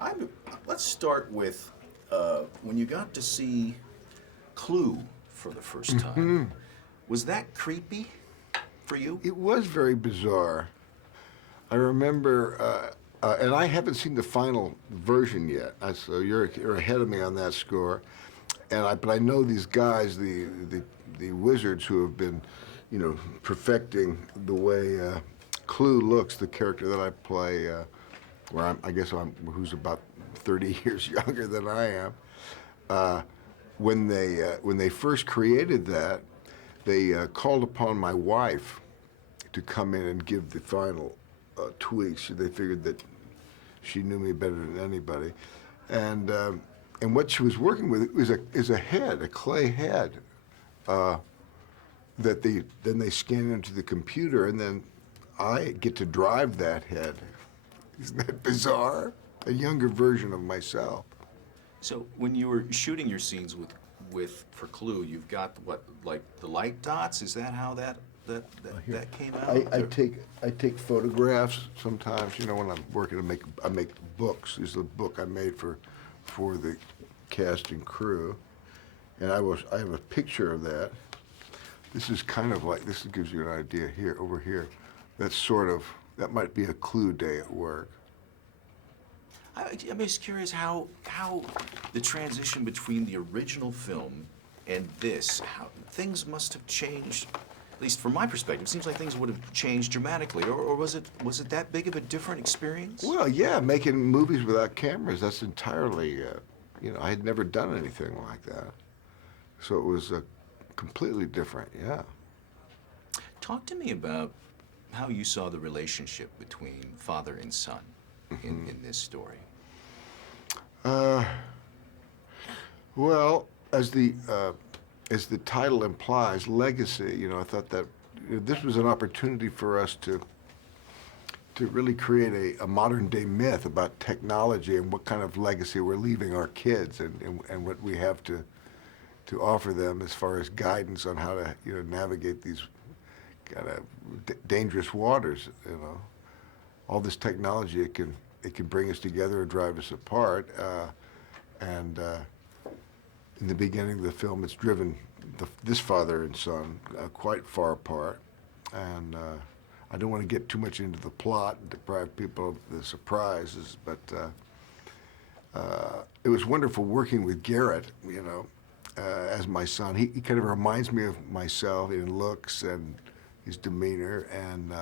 I'm, let's start with when you got to see Clue for the first time. Was that creepy for you? It was very bizarre. I remember, and I haven't seen the final version yet, so you're ahead of me on that score. But I know these guys, the wizards who have been, perfecting the way Clue looks, the character that I play, who's about 30 years younger than I am. When they first created that, they called upon my wife to come in and give the final tweaks. They figured that she knew me better than anybody, and what she was working with is a head, a clay head, that they scan into the computer, and then I get to drive that head. Isn't that bizarre? A younger version of myself. So when you were shooting your scenes with for Clue, you've got what, like the light dots? Is that how that came out? I take photographs sometimes. When I'm working, I make books. This is a book I made for the cast and crew, and I have a picture of that. This is kind of like, this gives you an idea here, over here. That might be a Clue day at work. I'm just curious how the transition between the original film and this, how things must have changed. At least from my perspective, it seems like things would have changed dramatically. Or was it that big of a different experience? Well, yeah, making movies without cameras, that's entirely, I had never done anything like that. So it was completely different, yeah. Talk to me about how you saw the relationship between father and son in this story. Well, as the title implies, legacy, I thought that this was an opportunity for us to really create a modern day myth about technology and what kind of legacy we're leaving our kids, and what we have to offer them as far as guidance on how to navigate these kind of dangerous waters. All this technology, it can bring us together or drive us apart. In the beginning of the film, it's driven this father and son quite far apart, and I don't want to get too much into the plot and deprive people of the surprises, but it was wonderful working with Garrett, as my son. He kind of reminds me of myself in looks and his demeanor, and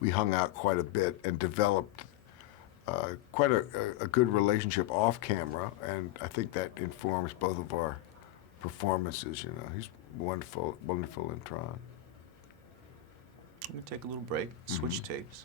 we hung out quite a bit and developed quite a good relationship off camera, and I think that informs both of our performances. He's wonderful in Tron. I'm gonna take a little break, switch tapes.